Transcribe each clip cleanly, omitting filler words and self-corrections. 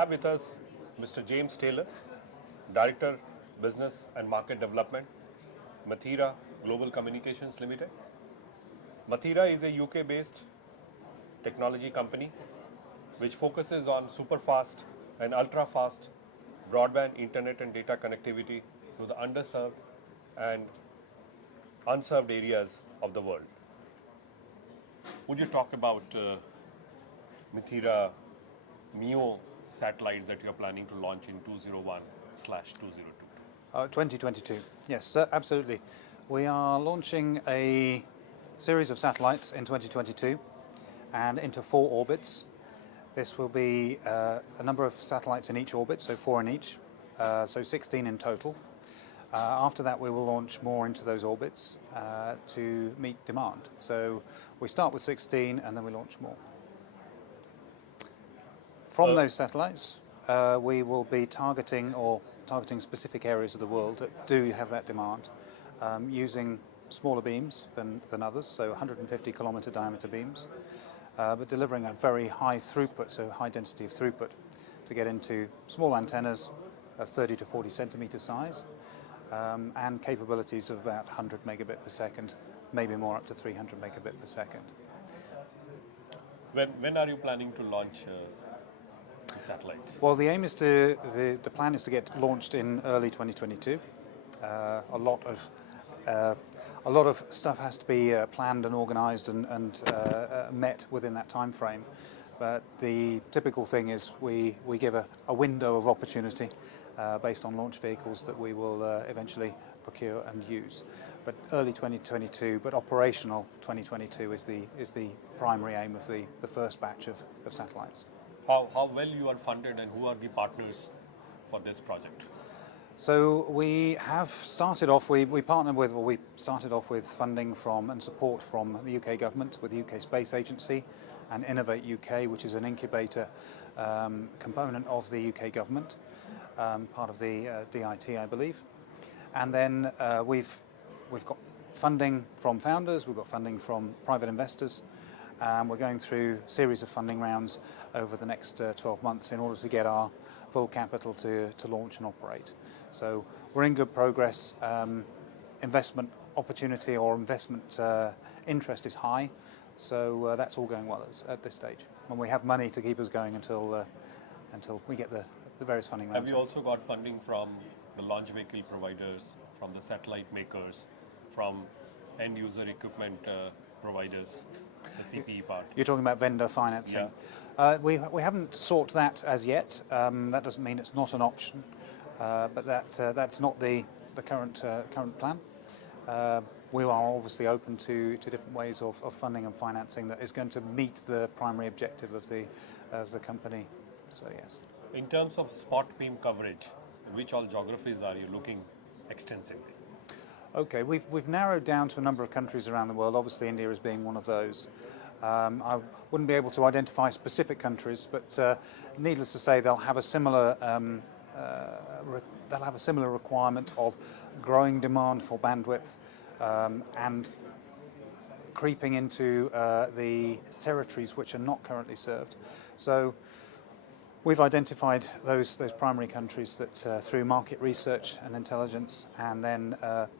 have with us Mr. James Taylor, Director, Business and Market Development, Methera Global Communications Limited. Methera is a UK-based technology company which focuses on super-fast and ultra-fast broadband internet and data connectivity to the underserved and unserved areas of the world. Would you talk about Methera MEO satellites that you're planning to launch in 2021/2022? 2022, yes, absolutely. We are launching a series of satellites in 2022 and into 4 orbits. This will be a number of satellites in each orbit, so 4 in each, so 16 in total. After that, we will launch more into those orbits to meet demand. So we start with 16 and then we launch more. From those satellites, we will be targeting specific areas of the world that do have that demand, using smaller beams than others, so 150 kilometer diameter beams, but delivering a very high throughput, so high density of throughput, to get into small antennas of 30 to 40 centimeter size, and capabilities of about 100 megabit per second, maybe more up to 300 megabit per second. When are you planning to launch the satellites? Well, the aim is the plan is to get launched in early 2022. A lot of stuff has to be planned and organised and met within that time frame. But the typical thing is we give a window of opportunity based on launch vehicles that we will eventually procure and use. But early 2022, but operational 2022 is the primary aim of the first batch of satellites. How well you are funded and who are the partners for this project? So we have started off, we started off with funding from and support from the UK government with the UK Space Agency and Innovate UK, which is an incubator component of the UK government, part of the DIT, I believe. And then we've got funding from founders, we've got funding from private investors, and we're going through a series of funding rounds over the next 12 months in order to get our full capital to launch and operate. So we're in good progress. Investment opportunity or investment interest is high, so that's all going well at this stage. And we have money to keep us going until we get the various funding rounds. Have you also got funding from the launch vehicle providers, from the satellite makers, from end user equipment providers, the CPE part? You're talking about vendor financing. Yeah. We haven't sought that as yet. That doesn't mean it's not an option, but that's not the current plan. We are obviously open to different ways of funding and financing that is going to meet the primary objective of the company. So yes. In terms of spot beam coverage, which all geographies are you looking extensively? Okay, we've narrowed down to a number of countries around the world. Obviously, India is being one of those. I wouldn't be able to identify specific countries, but needless to say, they'll have a similar requirement of growing demand for bandwidth and creeping into the territories which are not currently served. So we've identified those primary countries that through market research and intelligence, and then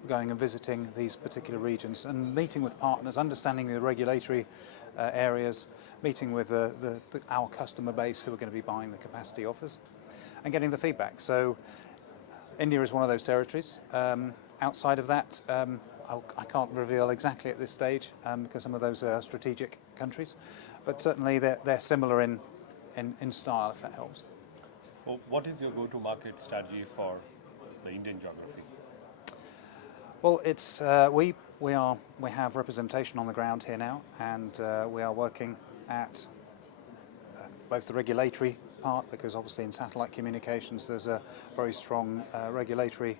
going and visiting these particular regions and meeting with partners, understanding the regulatory areas, meeting with our customer base who are going to be buying the capacity offers, and getting the feedback. So India is one of those territories. Outside of that, I can't reveal exactly at this stage because some of those are strategic countries, but certainly they're similar in style, if that helps. Well, what is your go-to-market strategy for the Indian geography? Well, it's we have representation on the ground here now, and we are working at both the regulatory part, because obviously in satellite communications there's a very strong regulatory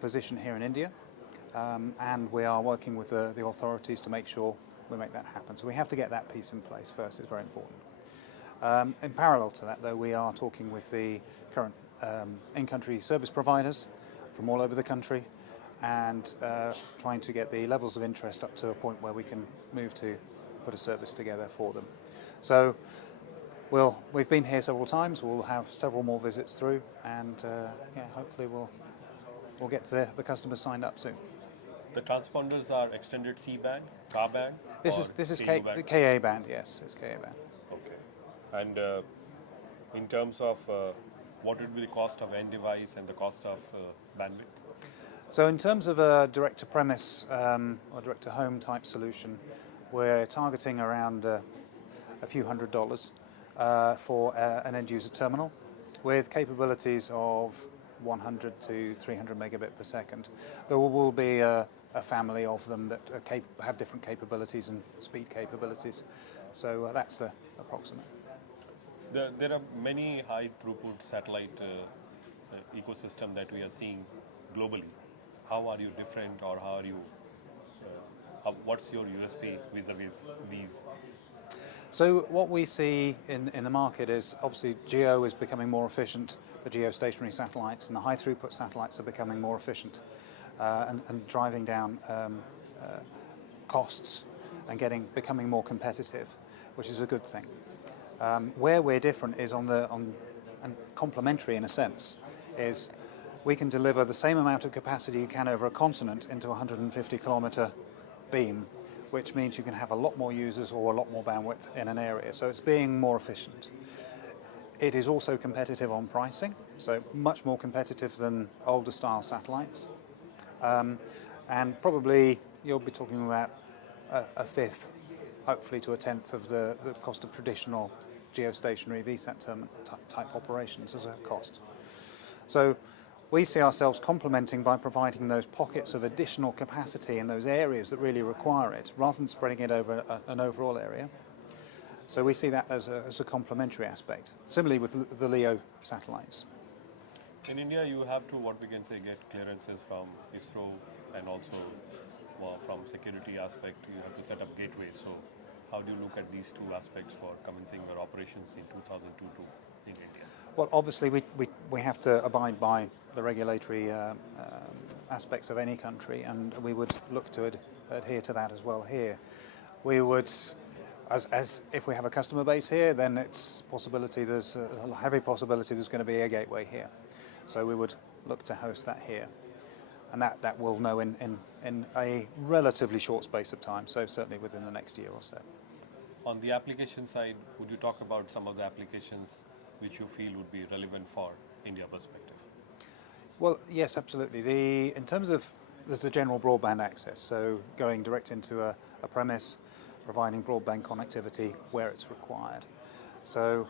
position here in India, and we are working with the authorities to make sure we make that happen. So we have to get that piece in place first. It's very important. In parallel to that, though, we are talking with the current in-country service providers from all over the country, and trying to get the levels of interest up to a point where we can move to put a service together for them. So we've been here several times. We'll have several more visits through, and yeah, hopefully we'll get the customers signed up soon. The transponders are extended C band, Ka band, This or is KU band? the KA band. Yes, it's KA band. Okay. And in terms of what would be the cost of end device and the cost of bandwidth? So in terms of a direct-to-premise or direct-to-home type solution, we're targeting around a few $100s for an end-user terminal with capabilities of 100 to 300 megabit per second. There will be a family of them that have different capabilities and speed capabilities. So that's the approximate. There are many high throughput satellite ecosystem that we are seeing globally. How are you different, or how are you? What's your USP vis-a-vis these? So what we see in the market is obviously GEO is becoming more efficient. The geostationary satellites and the high throughput satellites are becoming more efficient and driving down costs and becoming more competitive, which is a good thing. Where we're different is and complementary in a sense, is we can deliver the same amount of capacity you can over a continent into a 150 kilometer beam, which means you can have a lot more users or a lot more bandwidth in an area. So it's being more efficient. It is also competitive on pricing, so much more competitive than older style satellites. And probably you'll be talking about a fifth, hopefully to a tenth of the cost of traditional geostationary VSAT type operations as a cost. So we see ourselves complementing by providing those pockets of additional capacity in those areas that really require it, rather than spreading it over an overall area. So we see that as a complementary aspect. Similarly with the LEO satellites. In India, you have to, what we can say, get clearances from ISRO, and also from security aspect, you have to set up gateways. So how do you look at these two aspects for commencing your operations in 2022 in India? Well, obviously we have to abide by the regulatory aspects of any country, and we would look to adhere to that as well here. We would, as if we have a customer base here, then there's a heavy possibility there's going to be a gateway here. So we would look to host that here, and that we'll know in a relatively short space of time, so certainly within the next year or so. On the application side, would you talk about some of the applications which you feel would be relevant for India perspective? Well, yes, absolutely. In terms of there's the general broadband access, so going direct into a premise, providing broadband connectivity where it's required. So,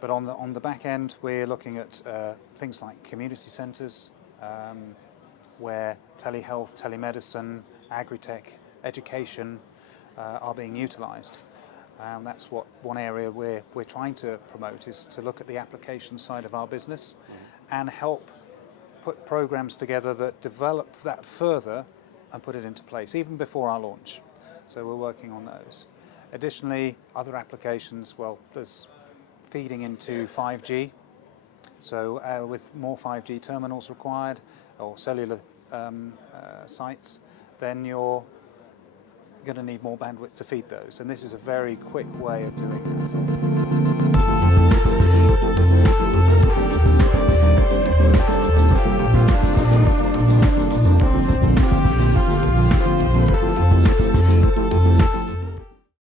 but on the back end, we're looking at things like community centres, where telehealth, telemedicine, agri-tech, education are being utilised. And that's what one area we're trying to promote, is to look at the application side of our business and help put programs together that develop that further and put it into place, even before our launch. So we're working on those. Additionally, other applications, well, there's feeding into 5G. So with more 5G terminals required, or cellular sites, then you're going to need more bandwidth to feed those. And this is a very quick way of doing that.